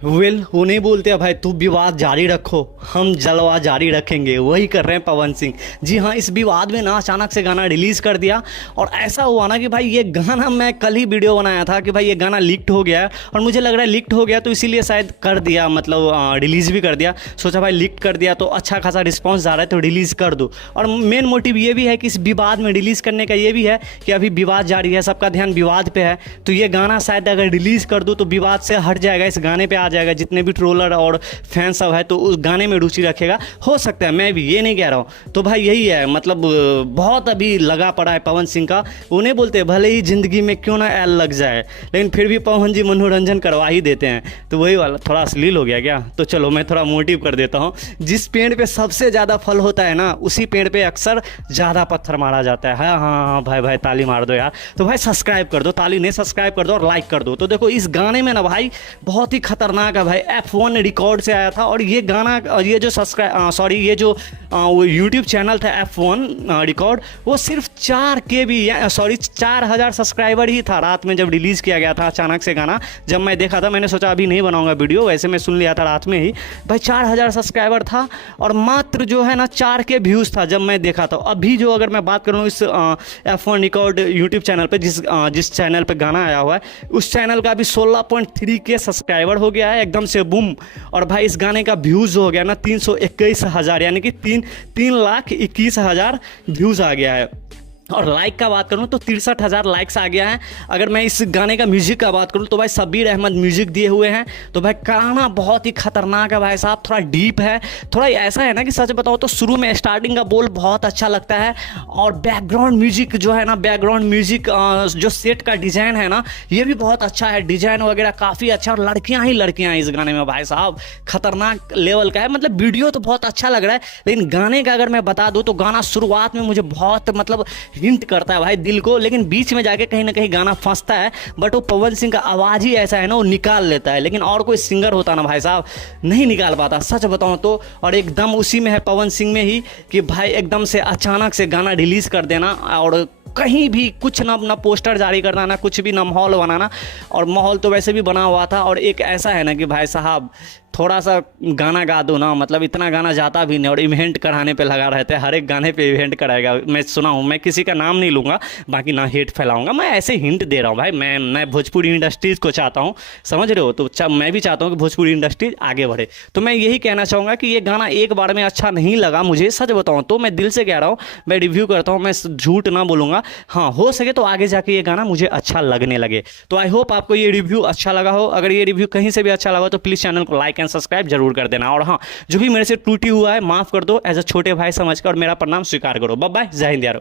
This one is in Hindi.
वो नहीं बोलते भाई तू विवाद जारी रखो, हम जलवा जारी रखेंगे, वही कर रहे हैं पवन सिंह। जी हाँ, इस विवाद में ना अचानक से गाना रिलीज़ कर दिया और ऐसा हुआ ना कि भाई ये गाना, मैं कल ही वीडियो बनाया था कि भाई ये गाना लीक्ड हो गया है और मुझे लग रहा है लीक्ड हो गया तो इसीलिए शायद कर दिया, मतलब रिलीज़ भी कर दिया। सोचा भाई लीक कर दिया तो अच्छा खासा रिस्पॉन्स आ रहा है तो रिलीज़ कर दूँ। और मेन मोटिव ये भी है कि इस विवाद में रिलीज़ करने का ये भी है कि अभी विवाद जारी है, सबका ध्यान विवाद पे है, तो ये गाना शायद अगर रिलीज़ कर दूँ तो विवाद से हट जाएगा, इस गाने पे आ जाएगा। जितने भी ट्रोलर और फैन सब है तो उस गाने में रुचि रखेगा, हो सकता है, मैं भी ये नहीं कह रहा हूँ। तो भाई यही है, मतलब बहुत अभी लगा पड़ा है पवन सिंह का। उन्हें बोलते भले ही ज़िंदगी में क्यों ना एल लग जाए, लेकिन फिर भी पवन जी मनोरंजन करवा ही देते हैं। तो वही वाला थोड़ा अश्लील हो गया क्या? तो चलो मैं थोड़ा मोटिव कर देता हूँ। जिस पेड़ पे सबसे ज़्यादा फल होता है ना, उसी पेड़ पे अक्सर ज़्यादा पत्थर मारा जाता है। हाँ हाँ हाँ भाई, भाई ताली मार दो यार। तो भाई सब्सक्राइब कर दो, ताली नहीं सब्सक्राइब कर दो और लाइक कर दो। तो देखो इस गाने में ना भाई बहुत ही खतरनाक है भाई, F1 रिकॉर्ड से आया था। और ये गाना, ये जो ये जो वो यूट्यूब चैनल था F1 रिकॉर्ड, वो सिर्फ 4,000 सब्सक्राइबर ही था रात में जब रिलीज़ किया गया था अचानक से गाना। जब मैं देखा था मैंने सोचा अभी नहीं बनाऊंगा वीडियो, वैसे मैं सुन लिया था रात में ही। भाई 4,000 सब्सक्राइबर था और मात्र जो है ना 4K व्यूज़ था जब मैं देखा था। अभी जो अगर मैं बात करूँ इस F1 रिकॉर्ड यूट्यूब चैनल पर, जिस चैनल पर गाना आया हुआ है, उस चैनल का भी 16.3K सब्सक्राइबर हो गया है एकदम से बूम। और भाई इस गाने का व्यूज़ हो गया ना 321,000, यानी कि 3,21,000 व्यूज़ आ गया है। और लाइक का बात करूँ तो 63,000 लाइक्स आ गया है। अगर मैं इस गाने का म्यूजिक का बात करूँ तो भाई सबीर अहमद म्यूजिक दिए हुए हैं। तो भाई गाना बहुत ही खतरनाक है भाई साहब, थोड़ा डीप है, थोड़ा ऐसा है ना कि सच बताओ तो शुरू में स्टार्टिंग का बोल बहुत अच्छा लगता है और बैकग्राउंड म्यूजिक जो है ना, बैकग्राउंड म्यूजिक जो सेट का डिज़ाइन है ना, ये भी बहुत अच्छा है, डिज़ाइन वगैरह काफ़ी अच्छा। और लड़कियाँ ही लड़कियाँ हैं इस गाने में भाई साहब, खतरनाक लेवल का है। मतलब वीडियो तो बहुत अच्छा लग रहा है, लेकिन गाने का अगर मैं बता दूँ तो गाना शुरुआत में मुझे बहुत मतलब हिंट करता है भाई दिल को, लेकिन बीच में जाके कहीं ना कहीं गाना फंसता है। बट वो पवन सिंह का आवाज़ ही ऐसा है ना, वो निकाल लेता है। लेकिन और कोई सिंगर होता ना भाई साहब, नहीं निकाल पाता सच बताऊं तो। और एकदम उसी में है पवन सिंह में ही कि भाई एकदम से अचानक से गाना रिलीज़ कर देना और कहीं भी कुछ ना पोस्टर जारी करना, ना कुछ भी, ना माहौल बनाना। और माहौल तो वैसे भी बना हुआ था। और एक ऐसा है ना कि भाई साहब थोड़ा सा गाना गा दो ना, मतलब इतना गाना जाता भी नहीं और इवेंट कराने पे लगा रहता है, हर एक गाने पे इवेंट कराएगा। मैं सुना हूँ, मैं किसी का नाम नहीं लूँगा, बाकी ना हेट फैलाऊंगा, मैं ऐसे हिंट दे रहा हूँ भाई। मैं भोजपुरी इंडस्ट्रीज़ को चाहता हूँ, समझ रहे हो? तो मैं भी चाहता हूँ कि भोजपुरी इंडस्ट्रीज आगे बढ़े। तो मैं यही कहना चाहूँगा कि ये गाना एक बार में अच्छा नहीं लगा मुझे, सच बताऊँ तो। मैं दिल से कह रहा हूँ, मैं रिव्यू करता हूँ, मैं झूठ ना बोलूँगा। हाँ, हो सके तो आगे जाके ये गाना मुझे अच्छा लगने लगे। तो आई होप आपको ये रिव्यू अच्छा लगा हो। अगर ये रिव्यू कहीं से भी अच्छा लगा तो प्लीज़ चैनल को लाइक एंड सब्सक्राइब जरूर कर देना। और हाँ, जो भी मेरे से त्रुटि हुआ है माफ़ कर दो, एज अ छोटे भाई समझ कर, और मेरा प्रणाम स्वीकार करो। बाय बाय, जय हिंद यारो।